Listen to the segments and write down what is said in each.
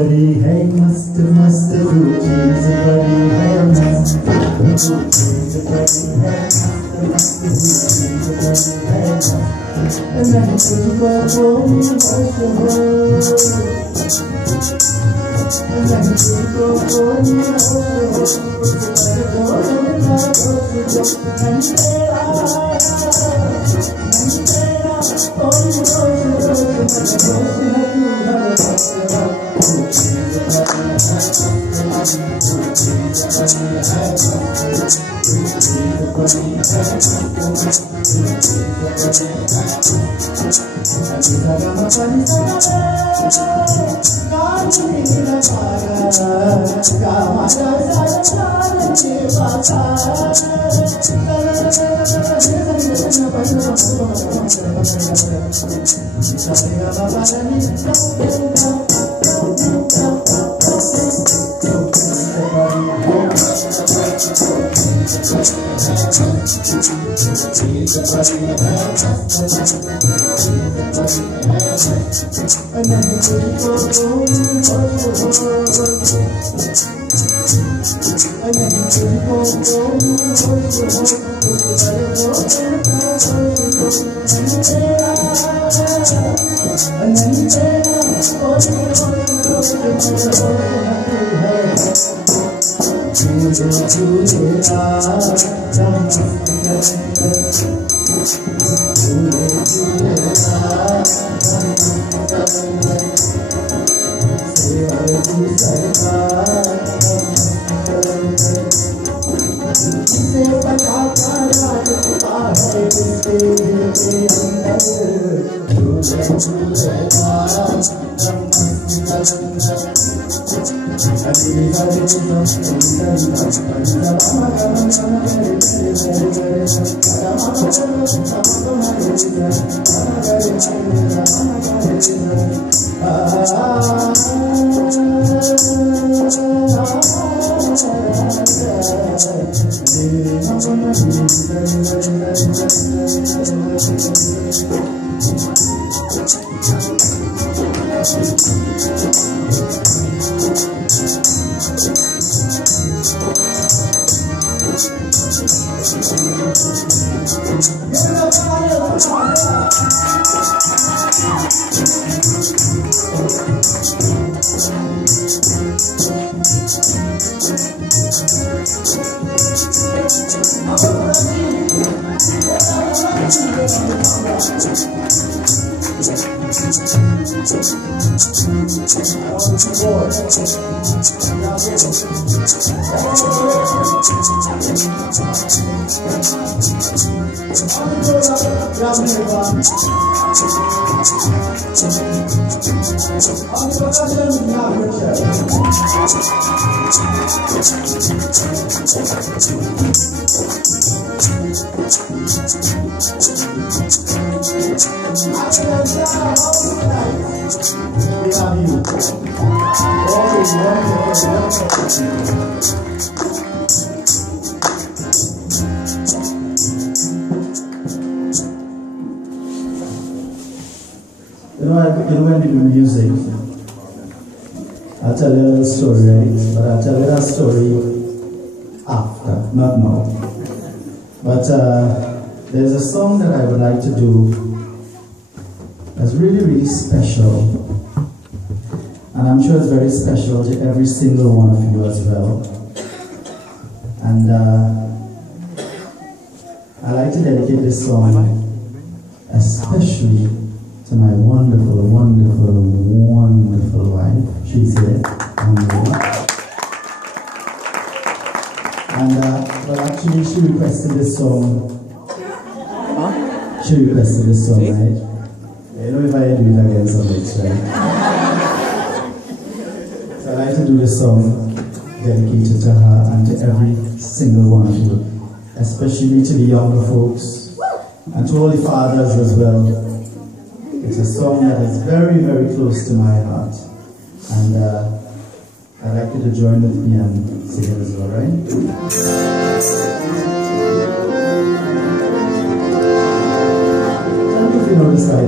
बड़ी है मस्त मस्त तू चीज बड़ी है मस्त तू चीज बड़ी है मस्त तू चीज बड़ी है मस्त नहीं तुझको कोई होश हो नहीं तुझको कोई होश हो नहीं तेरा कोई होश when we do music, I'll tell you a little story, right? But I'll tell you that story after, not now. But there's a song that I would like to do that's really, really special. And I'm sure it's very special to every single one of you as well. And I like to dedicate this song especially to my wonderful, wonderful, wonderful wife. She's here. And well, actually, she requested this song. Huh? She requested this song, right? You know, if I do it again, something's right. So I like to do this song dedicated to her and to every single one of you, especially to the younger folks and to all the fathers as well. It's a song that is very, very close to my heart, and I'd like you to join with me and sing it as well, right? Tell me if you know this guy.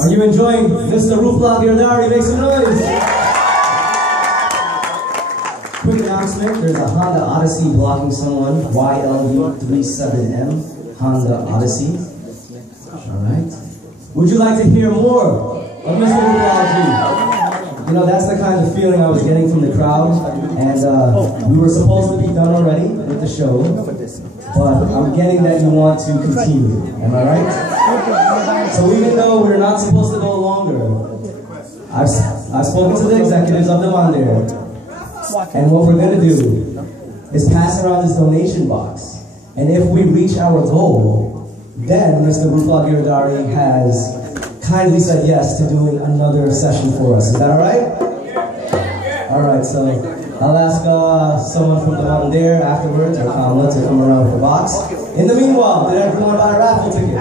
Are you enjoying Mr. Rupal Girdhari? Make some noise! Quick announcement, there's a Honda Odyssey blocking someone, YLU37M, Honda Odyssey. Alright. Would you like to hear more of Mr. Rupal? You know, that's the kind of feeling I was getting from the crowd, and we were supposed to be done already with the show, but I'm getting that you want to continue. Am I right? So even though we're not supposed to go longer, I've spoken to the executives of the Mandir, and what we're going to do is pass around this donation box. And if we reach our goal, then Mr. Rupal Girdhari has kindly said yes to doing another session for us. Is that alright? Alright, so I'll ask someone from the Mandir afterwards, or Kamala, to come around with the box. In the meanwhile, did everyone buy a raffle ticket?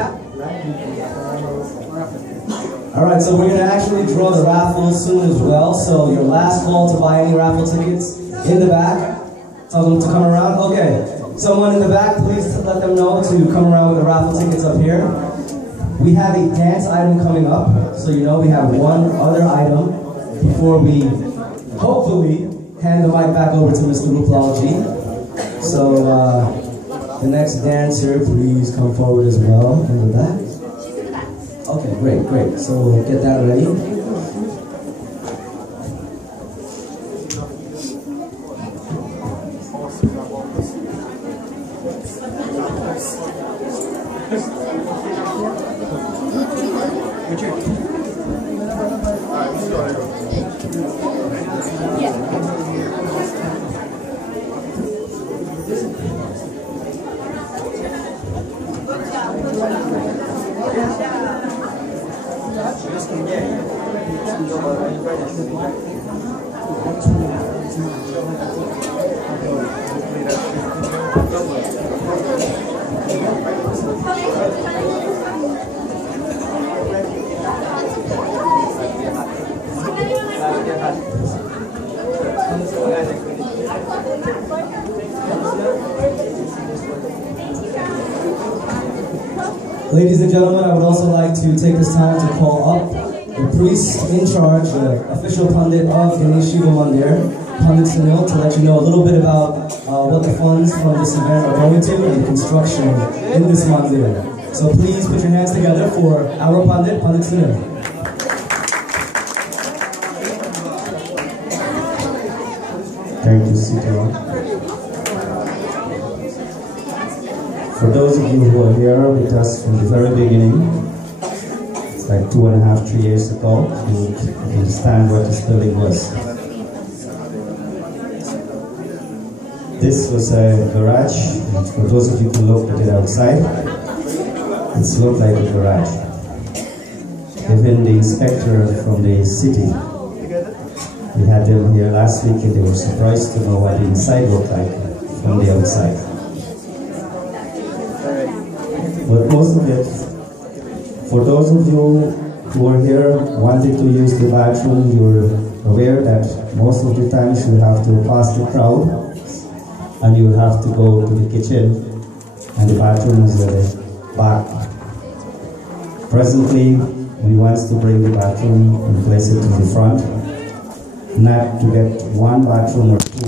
Alright, so we're going to actually draw the raffle soon as well, so your last call to buy any raffle tickets in the back. Tell them to come around. Okay, someone in the back, please let them know to come around with the raffle tickets up here. We have a dance item coming up, so you know we have one other item before we hopefully hand the mic back over to Mr. Rupalji. So the next dancer, please come forward as well in the back. Okay, great, great. So we'll get that ready. Ladies and gentlemen, I would also like to take this time to call up the priest in charge, the official pundit of Ganesh Shiva Mandir, Pandit Sunil, to let you know a little bit about what the funds from this event are going to and the construction in this mandir. So please put your hands together for our Pandit, Pandit Sunil. Thank you, Sita. For those of you who are here with us from the very beginning, it's like 2.5, 3 years ago, you understand what this building was. This was a garage. For those of you who looked at it outside, it looked like a garage. Even the inspector from the city, we had them here last week and they were surprised to know what the inside looked like from the outside. But most of it, for those of you who are here wanting to use the bathroom, you're aware that most of the times you have to pass the crowd and you have to go to the kitchen and the bathroom is at the back. Presently, we want to bring the bathroom and place it to the front, not to get one bathroom or two.